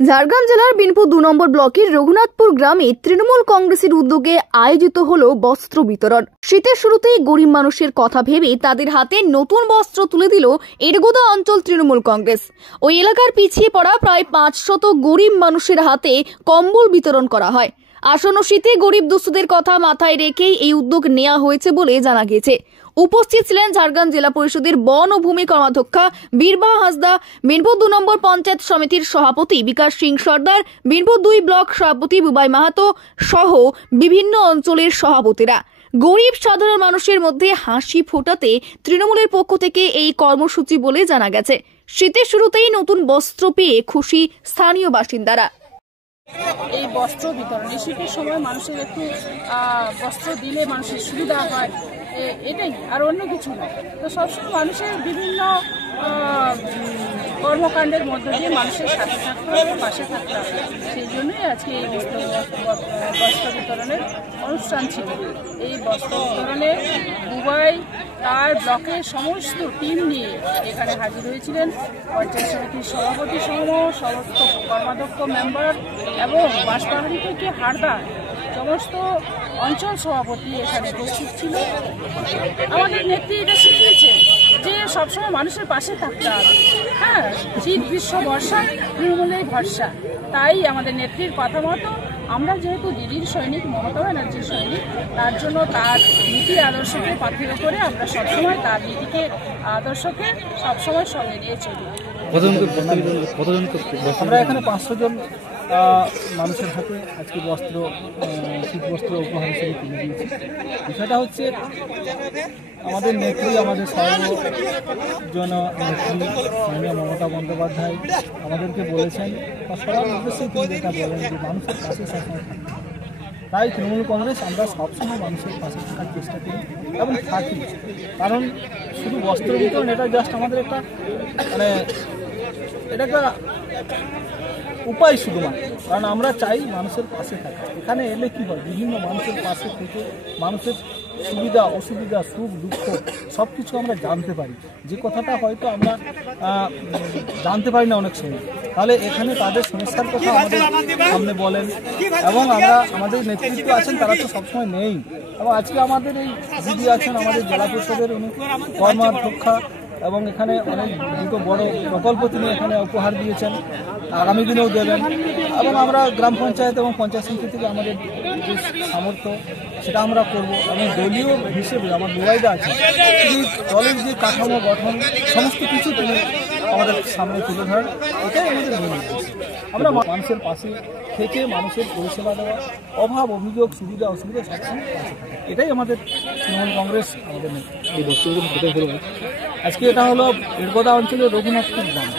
ঝাড়গ্রাম জেলার বিনপুর 2 নম্বর ব্লকের রঘুনাথপুর গ্রামে তৃণমূল কংগ্রেসের উদ্যোগে আয়োজিত হলো বস্ত্র বিতরণ। শীতের শুরুতেই গরিব মানুষের কথা ভেবে তাদের হাতে নতুন বস্ত্র তুলে দিল এরগোদা অঞ্চল তৃণমূল কংগ্রেস। ওই এলাকার পিছিয়ে পড়া প্রায় 500 গরিব মানুষের হাতে কম্বল বিতরণ করা হয়। আসন্ন শীতে গরিব দুস্থদের কথা মাথায় রেখেই এই উদ্যোগ নেওয়া হয়েছে বলে জানা গেছে। উপস্থিত ছিলেন ঝাড়গ্রাম জেলা পরিষদের বন ও ভূমি কর্মাধ্যক্ষা বীরবা হাসদা, বিনপুর 2 নম্বর পঞ্চায়েত সমিতির সভাপতি বিকাশ সিং সর্দার, বিনপুর 2 ব্লক সভাপতি বুবাই মাহাতো সহ বিভিন্ন অঞ্চলের সভাপতিরা। গরিব সাধারণ মানুষের মধ্যে হাসি ফোটাতে তৃণমূলের পক্ষ থেকে এই কর্মসূচি বলে জানা গেছে। শীতের শুরুতেই নতুন বস্ত্র পেয়ে খুশি স্থানীয় বাসিন্দারা। এই বস্ত্র বিতরণ শীতের সময় মানুষের একটু বস্ত্র দিলে মানুষের সুবিধা হয়, এটাই আর অন্য কিছু নয়। তো সবসময় মানুষের বিভিন্ন কর্মকাণ্ডের মধ্য দিয়ে মানুষের সাথে থাকতে হবে, পাশে থাকতে হবে। সেই জন্যই আজকে এই বস্ত্র বিতরণের অনুষ্ঠান ছিল। এই বস্ত্র বিতরণে দুবাই তার ব্লকের সমস্ত টিম নিয়ে এখানে হাজির হয়েছিলেন পঞ্চায়েত সমিতির সভাপতি সহ সমস্ত কর্মাধ্যক্ষ মেম্বার এবং বাঁশপাহাড়ি থেকে হারদা সমস্ত অঞ্চল সভাপতি এখানে উপস্থিত ছিল। আমাদের নেত্রী এটা শিখিয়েছে যে সবসময় মানুষের পাশে থাকতে হবে। হ্যাঁ, শীত গ্রীষ্ম বর্ষা তৃণমূলেই ভরসা। তাই আমাদের নেত্রীর কথা মতো আমরা যেহেতু দিদির সৈনিক, মমতা ব্যানার্জির সৈনিক, তার জন্য তার নীতি আদর্শকে পাথেয় করে আমরা সবসময় তার নীতিকে আদর্শকে সবসময় সঙ্গে নিয়ে চলি। আমরা এখানে 500 জন মানুষের হাতে আজকে বস্ত্র, শীত বস্ত্র উপহার হিসেবে তুলে দিয়েছি। বিষয়টা হচ্ছে আমাদের নেত্রী, আমাদের সর্বজন নেত্রী মাননীয় মমতা বন্দ্যোপাধ্যায় আমাদেরকে বলেছেন বা সবার উদ্দেশ্যেই তিনি যেটা বলেন যে মানুষের পাশে সবসময় থাকতে। তাই তৃণমূল কংগ্রেস আমরা সবসময় মানুষের পাশে থাকার চেষ্টা করি এবং থাকি। কারণ শুধু বস্ত্র বিতরণ এটা জাস্ট আমাদের একটা এটা একটা উপায় শুধুমাত্র, কারণ আমরা চাই মানুষের পাশে থাকা। এখানে এলে কি হয়, বিভিন্ন মানুষের পাশে থেকে মানুষের সুবিধা অসুবিধা সুখ দুঃখ সব কিছু আমরা জানতে পারি, যে কথাটা হয়তো আমরা জানতে পারি না অনেক সময়। তাহলে এখানে তাদের সমস্যার কথা আমাদের সামনে বলেন এবং আমরা আমাদের নেতৃত্ব আছেন তারা তো সবসময় নেই। এবং আজকে আমাদের এই দিদি আছেন আমাদের জেলা পরিষদের উনি কর্মাধ্যক্ষা এবং এখানে অনেক দুটো বড় প্রকল্প তিনি এখানে উপহার দিয়েছেন, আগামী দিনেও দেবেন। এবং আমরা গ্রাম পঞ্চায়েত এবং পঞ্চায়েত সমিতি থেকে আমাদের যে সামর্থ্য সেটা আমরা করব। এবং দলীয় হিসেবে আমার বুবাইদা আছে, তিনি দলের যে কাঠামো গঠন সমস্ত কিছু তিনি আমাদের সামনে তুলে ধরেন। এটাই আমাদের মূল উদ্দেশ্য। আমরা মানুষের পাশে থেকে মানুষের পরিষেবা দেওয়া, অভাব অভিযোগ সুবিধা অসুবিধা সবসময় পাশে থাকা, এটাই আমাদের তৃণমূল কংগ্রেস আমাদের এই বছর আজকে এটা হলো এরগোদা অঞ্চলের রঘুনাথপুর গ্রাম।